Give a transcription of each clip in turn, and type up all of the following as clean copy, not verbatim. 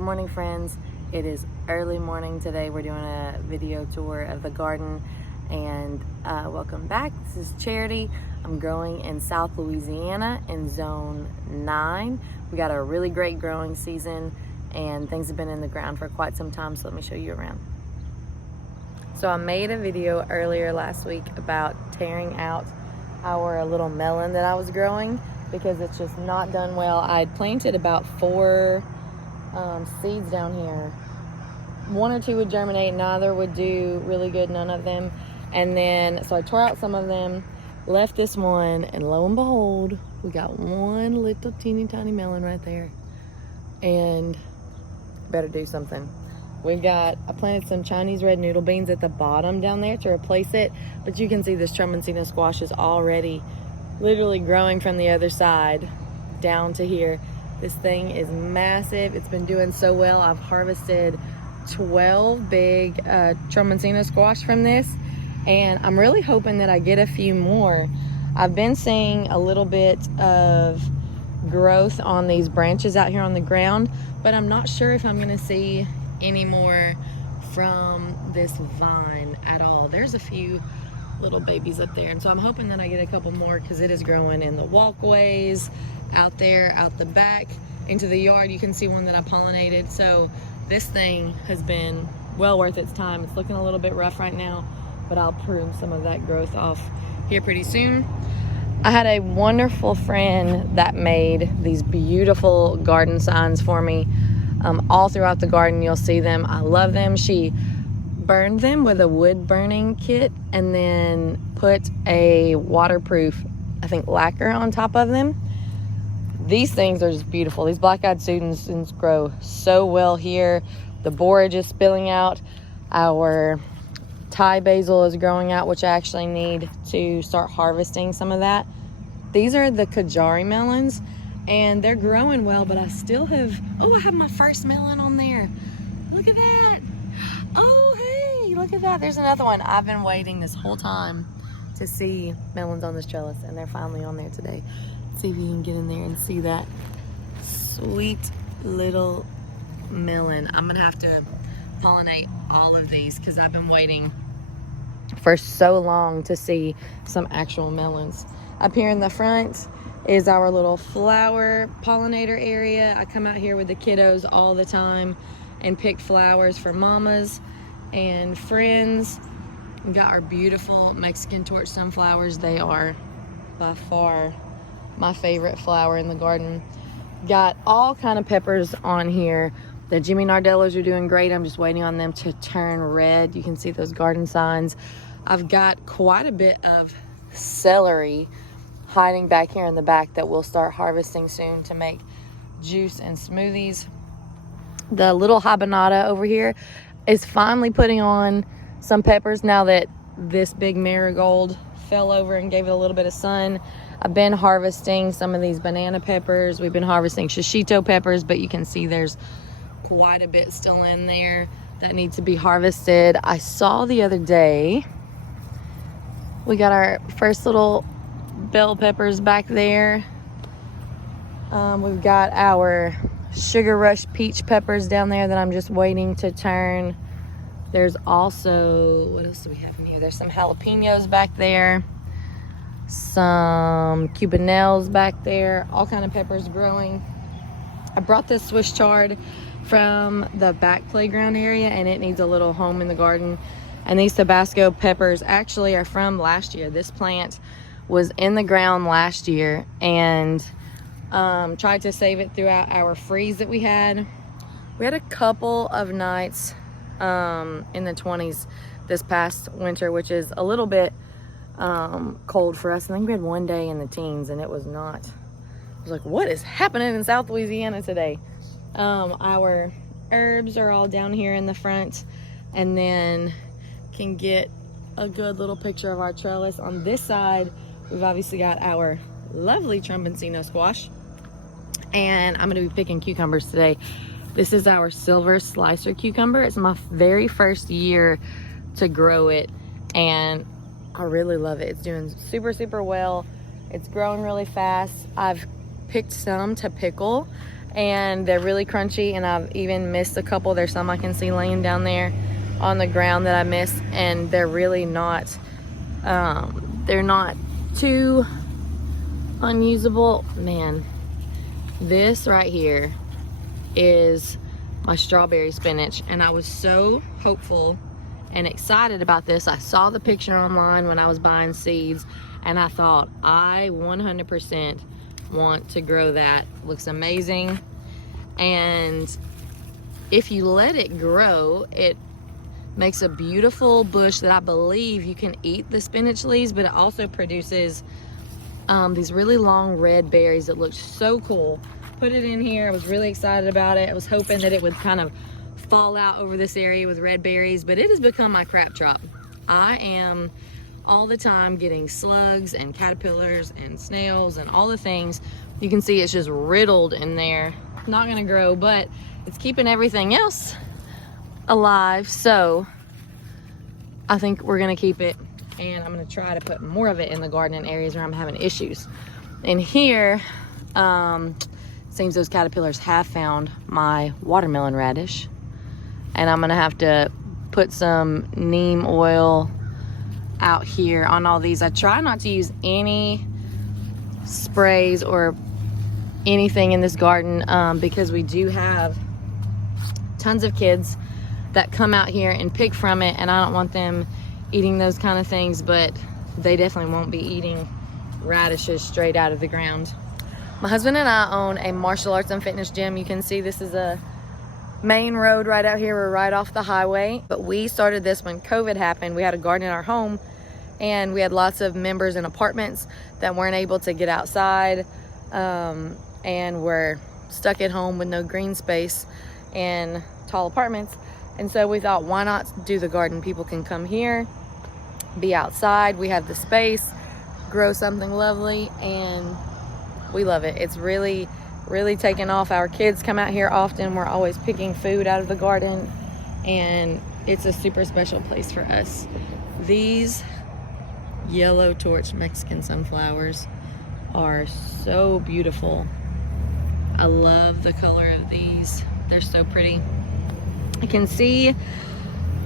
Good morning, friends. It is early morning today. We're doing a video tour of the garden, and welcome back. This is Charity. I'm growing in South Louisiana in zone 9. We got a really great growing season and things have been in the ground for quite some time, so let me show you around. So I made a video earlier last week about tearing out our little melon that I was growing because it's just not done well. I had planted about 4 seeds down here. 1 or 2 would germinate, neither would do really good, none of them. And then, so I tore out some of them, left this one, and lo and behold, we got one little teeny tiny melon right there. And better do something. I planted some Chinese red noodle beans at the bottom down there to replace it, but you can see this Trumancina squash is already literally growing from the other side down to here. This thing is massive. It's been doing so well. I've harvested 12 big Trumancina squash from this, and I'm really hoping that I get a few more. I've been seeing a little bit of growth on these branches out here on the ground, but I'm not sure if I'm gonna see any more from this vine at all. There's a few little babies up there, and so I'm hoping that I get a couple more because it is growing in the walkways, out there, out the back, into the yard. You can see one that I pollinated. So this thing has been well worth its time. It's looking a little bit rough right now, but I'll prune some of that growth off here pretty soon. I had a wonderful friend that made these beautiful garden signs for me. All throughout the garden, you'll see them. I love them. She burned them with a wood burning kit and then put a waterproof, I think, lacquer on top of them. These things are just beautiful. These black-eyed Susans grow so well here. The borage is spilling out. Our Thai basil is growing out, which I actually need to start harvesting some of that. These are the Kajari melons, and they're growing well, but I still have, oh, I have my first melon on there. Look at that. Oh, hey, look at that. There's another one. I've been waiting this whole time to see melons on this trellis, and they're finally on there today. See if you can get in there and see that sweet little melon. I'm gonna have to pollinate all of these because I've been waiting for so long to see some actual melons. Up here in the front is our little flower pollinator area. I come out here with the kiddos all the time and pick flowers for mamas and friends. We got our beautiful Mexican torch sunflowers. They are by far my favorite flower in the garden. Got all kind of peppers on here. The Jimmy Nardellos are doing great. I'm just waiting on them to turn red. You can see those garden signs. I've got quite a bit of celery hiding back here in the back that we'll start harvesting soon to make juice and smoothies. The little habanada over here is finally putting on some peppers now that this big marigold fell over and gave it a little bit of sun. I've been harvesting some of these banana peppers. We've been harvesting shishito peppers, but you can see there's quite a bit still in there that needs to be harvested. I saw the other day, we got our first little bell peppers back there. We've got our Sugar Rush peach peppers down there that I'm just waiting to turn. There's also, what else do we have in here? There's some jalapenos back there, some cubanelles back there, all kind of peppers growing. I brought this Swiss chard from the back playground area, and it needs a little home in the garden. And these Tabasco peppers actually are from last year. This plant was in the ground last year, and tried to save it throughout our freeze that we had. We had a couple of nights in the 20s this past winter, which is a little bit cold for us. I think we had one day in the teens, and it was not. I was like, what is happening in South Louisiana today? Our herbs are all down here in the front, and then can get a good little picture of our trellis. On this side, we've obviously got our lovely Trumancina squash, and I'm gonna be picking cucumbers today. This is our silver slicer cucumber. It's my very first year to grow it, and I really love it. It's doing super well. It's growing really fast. I've picked some to pickle, and they're really crunchy, and I've even missed a couple. There's some I can see laying down there on the ground that I missed, and they're really not they're not too unusable. Man, this right here is my strawberry spinach, and I was so hopeful and excited about this. I saw the picture online when I was buying seeds, and I thought, I 100% want to grow that. Looks amazing. And if you let it grow, it makes a beautiful bush that I believe you can eat the spinach leaves, but it also produces these really long red berries that look so cool. Put it in here. I was really excited about it. I was hoping that it would kind of fall out over this area with red berries, but it has become my crap trap. I am all the time getting slugs and caterpillars and snails and all the things. You can see it's just riddled in there. Not gonna grow, but it's keeping everything else alive, so I think we're gonna keep it, and I'm gonna try to put more of it in the garden in areas where I'm having issues. And here, seems those caterpillars have found my watermelon radish, and I'm gonna have to put some neem oil out here on all these. I try not to use any sprays or anything in this garden because we do have tons of kids that come out here and pick from it, and I don't want them eating those kind of things, but they definitely won't be eating radishes straight out of the ground. My husband and I own a martial arts and fitness gym. You can see this is a main road right out here. We're right off the highway, but we started this when COVID happened. We had a garden in our home, and we had lots of members in apartments that weren't able to get outside and were stuck at home with no green space in tall apartments. And so we thought, why not do the garden? People can come here, be outside. We have the space, grow something lovely, and we love it. It's really taken off. Our kids come out here often. We're always picking food out of the garden, and it's a super special place for us. These yellow torch Mexican sunflowers are so beautiful. I love the color of these. They're so pretty. You can see,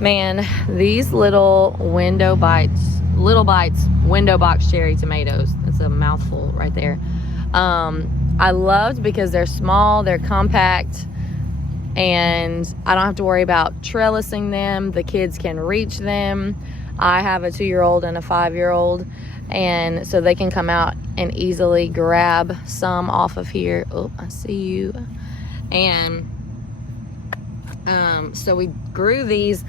man, these little window bites window box cherry tomatoes. That's a mouthful right there. I loved because they're small, they're compact, and I don't have to worry about trellising them. The kids can reach them. I have a 2-year-old and a 5-year-old, and so they can come out and easily grab some off of here. Oh, I see you. And so we grew these.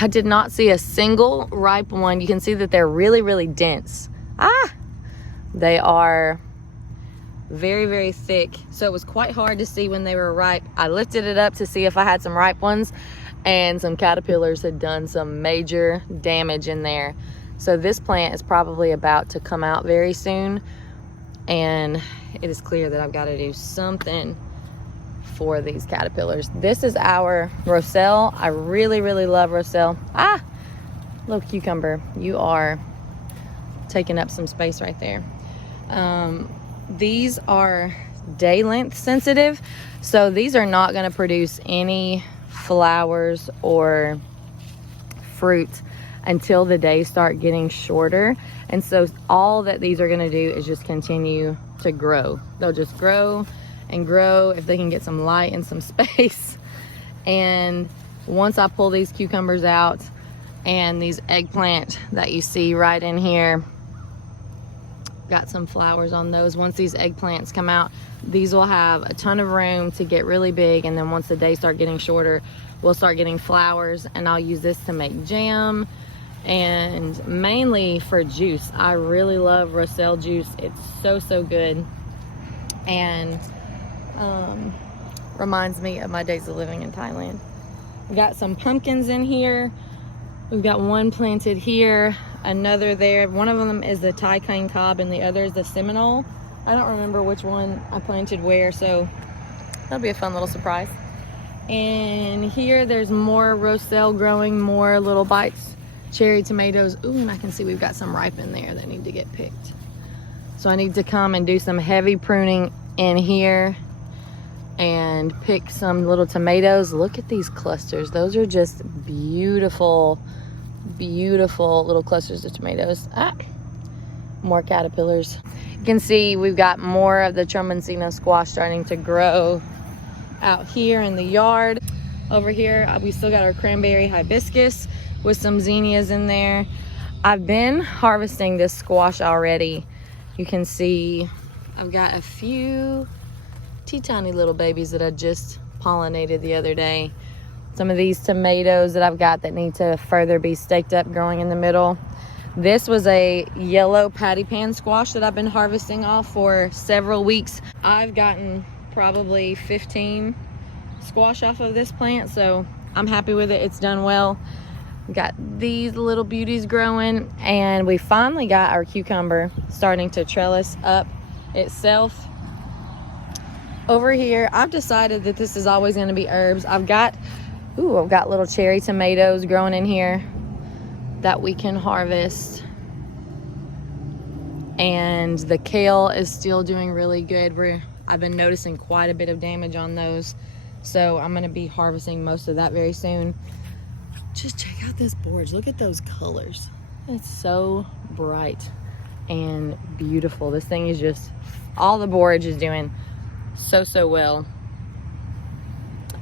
I did not see a single ripe one. You can see that they're really dense. They are very thick, so it was quite hard to see when they were ripe. I lifted it up to see if I had some ripe ones, and some caterpillars had done some major damage in there. So this plant is probably about to come out very soon, and it is clear that I've got to do something for these caterpillars. This is our Roselle. I really love Roselle. Little cucumber, you are taking up some space right there. These are day length sensitive, so these are not going to produce any flowers or fruit until the days start getting shorter. And so all that these are going to do is just continue to grow. They'll just grow and grow if they can get some light and some space. And once I pull these cucumbers out and these eggplant that you see right in here, got some flowers on those. Once these eggplants come out, these will have a ton of room to get really big, and then once the days start getting shorter, we'll start getting flowers, and I'll use this to make jam and mainly for juice. I really love Roselle juice. It's so good, and reminds me of my days of living in Thailand. We got some pumpkins in here. We've got one planted here, another there. One of them is the Thai cane cob, and the other is the Seminole. I don't remember which one I planted where, so that'll be a fun little surprise. And here there's more Roselle growing, more little bites, cherry tomatoes. Ooh, and I can see we've got some ripe in there that need to get picked. So I need to come and do some heavy pruning in here and pick some little tomatoes. Look at these clusters. Those are just beautiful, beautiful little clusters of tomatoes. More caterpillars. You can see we've got more of the Trumancino squash starting to grow out here in the yard. Over here, we still got our cranberry hibiscus with some zinnias in there. I've been harvesting this squash already. You can see I've got a few teeny little babies that I just pollinated the other day. Some of these tomatoes that I've got that need to further be staked up growing in the middle. This was a yellow patty pan squash that I've been harvesting off for several weeks. I've gotten probably 15 squash off of this plant, so I'm happy with it. It's done well. Got these little beauties growing, and we finally got our cucumber starting to trellis up itself. Over here, I've decided that this is always going to be herbs. I've got little cherry tomatoes growing in here that we can harvest, and the kale is still doing really good. I've been noticing quite a bit of damage on those, so I'm going to be harvesting most of that very soon. Just check out this borage. Look at those colors. It's so bright and beautiful. This thing is just, all the borage is doing so well.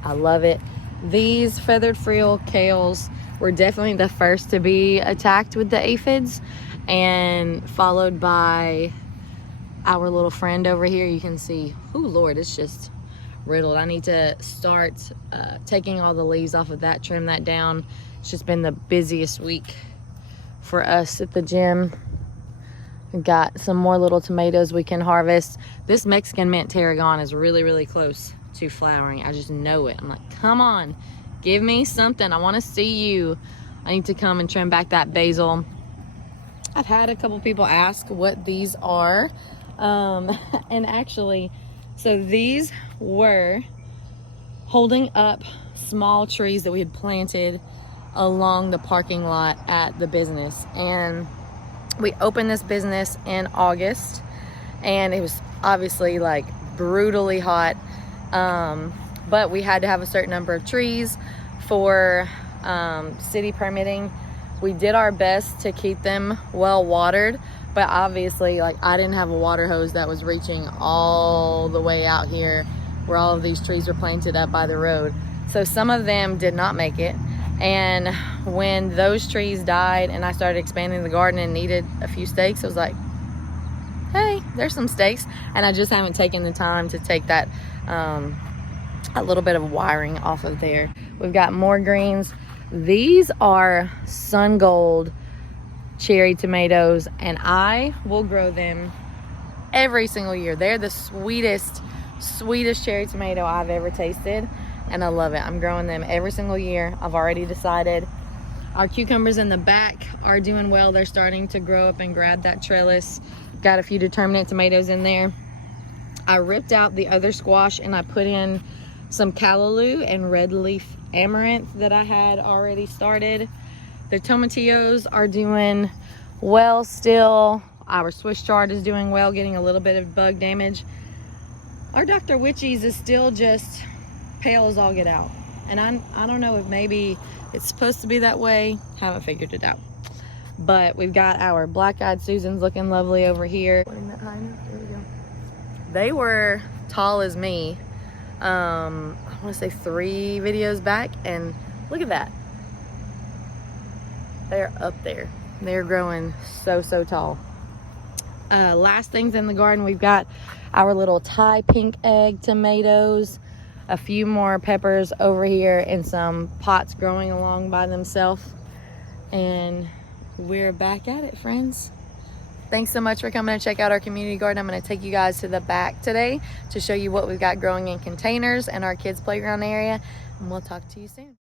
I love it. These feathered frill kales were definitely the first to be attacked with the aphids, and followed by our little friend over here. You can see, oh Lord, it's just riddled. I need to start taking all the leaves off of that, trim that down. It's just been the busiest week for us at the gym. We've got some more little tomatoes we can harvest. This Mexican mint tarragon is really close to flowering. I just know it. I'm like, come on, give me something. I want to see you. I need to come and trim back that basil. I've had a couple people ask what these are, and actually, so these were holding up small trees that we had planted along the parking lot at the business. And we opened this business in August, and it was obviously like brutally hot, but we had to have a certain number of trees for city permitting. We did our best to keep them well watered, but obviously, like, I didn't have a water hose that was reaching all the way out here where all of these trees were planted up by the road. So some of them did not make it. And when those trees died and I started expanding the garden and needed a few stakes, I was like, hey, there's some stakes. And I just haven't taken the time to take that a little bit of wiring off of there. We've got more greens. These are sun gold cherry tomatoes, and I will grow them every single year. They're the sweetest cherry tomato I've ever tasted, and I love it. I'm growing them every single year. I've already decided. Our cucumbers in the back are doing well. They're starting to grow up and grab that trellis. Got a few determinate tomatoes in there. I ripped out the other squash and I put in some callaloo and red leaf amaranth that I had already started. The tomatillos are doing well still. Our Swiss chard is doing well, getting a little bit of bug damage. Our Dr. Witchies is still just pale as all get out. And I don't know if maybe it's supposed to be that way. Haven't figured it out. But we've got our black-eyed Susans looking lovely over here. There we go. They were tall as me. I want to say 3 videos back, and look at that. They're up there. They're growing so tall. Last things in the garden, we've got our little Thai pink egg tomatoes, a few more peppers over here in some pots growing along by themselves, and we're back at it, friends. Thanks so much for coming to check out our community garden. I'm going to take you guys to the back today to show you what we've got growing in containers and our kids' playground area, and we'll talk to you soon.